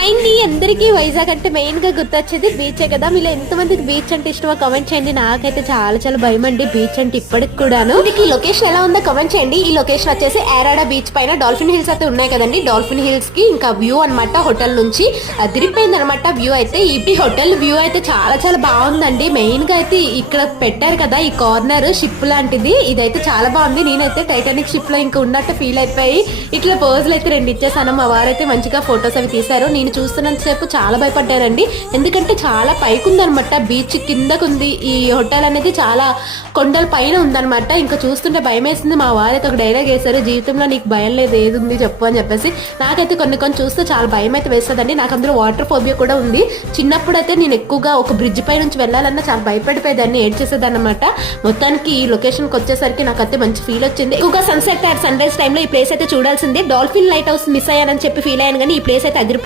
Mind అందరికి వైజాగ్ అంటే main గా గుర్తొచ్చేది బీచే కదా. మీలో ఎంతమందికి బీచ్ అంటే ఇష్టమో కమెంట్ చేయండి. నాకైతే చాలా చాలా భయం అండి బీచ్ అంటే ఇప్పటికి కూడాను. ఈ లొకేషన్ ఎలా ఉందో కమెంట్ చేయండి. ఈ లొకేషన్ వచ్చేసి ఏరాడా బీచ్ పైన డాల్ఫిన్ హిల్స్ అయితే ఉన్నాయి కదండి. డాల్ఫిన్ హిల్స్ కి ఇంకా వ్యూ అనమాట హోటల్ నుంచి అదిరిపోయింది అనమాట వ్యూ అయితే. ఈ హోటల్ వ్యూ అయితే చాలా చాలా బాగుందండి. మెయిన్ గా అయితే ఇక్కడ పెట్టారు కదా ఈ కార్నర్ షిప్ లాంటిది, ఇదైతే చాలా బాగుంది. నేనైతే టైటానిక్ షిప్ లో ఇంకా ఉన్నట్టు ఫీల్ అయిపోయి ఇట్లా పోజులు అయితే 2 ఇచ్చేసాను. మా వారైతే మంచిగా ఫొటోస్ అవి తీశారు. నేను చూస్తున్నంత సేపు చాలా భయపడ్డానండి, ఎందుకంటే చాలా పైకి ఉందనమాట, బీచ్ కిందకుంది. ఈ హోటల్ అనేది చాలా కొండల పైన ఉందనమాట. ఇంకా చూస్తుంటే భయం వేసింది. మా వారైతే ఒక డైలాగ్ వేశారు, జీవితంలో నీకు భయం లేదు ఏది ఉంది చెప్పు అని చెప్పేసి. నాకైతే కొన్ని చూస్తే చాలా భయం అయితే వేస్తుందండి. నాకు అందులో వాటర్ ఫోబియా కూడా ఉంది. చిన్నప్పుడు అయితే నేను ఎక్కువగా ఒక బ్రిడ్జ్ పై నుంచి వెళ్ళాలన్నా చాలా భయపడిపోయేదాన్ని, ఏడ్చేసేదాన్ని అనమాట. మొత్తానికి ఈ లొకేషన్ కి వచ్చేసరికి నాకైతే మంచి ఫీల్ వచ్చింది. ఎక్కువగా సన్సెట్ అండ్ సన్ రైజ్ టైంలో ఈ ప్లేస్ అయితే చూడాల్సిందే. డాల్ఫిన్ లైట్ హౌస్ మిస్ అయ్యానని చెప్పి ఫీల్ అయ్యాను, కానీ ఈ ప్లేస్ అయితే అదిరిపోయింది.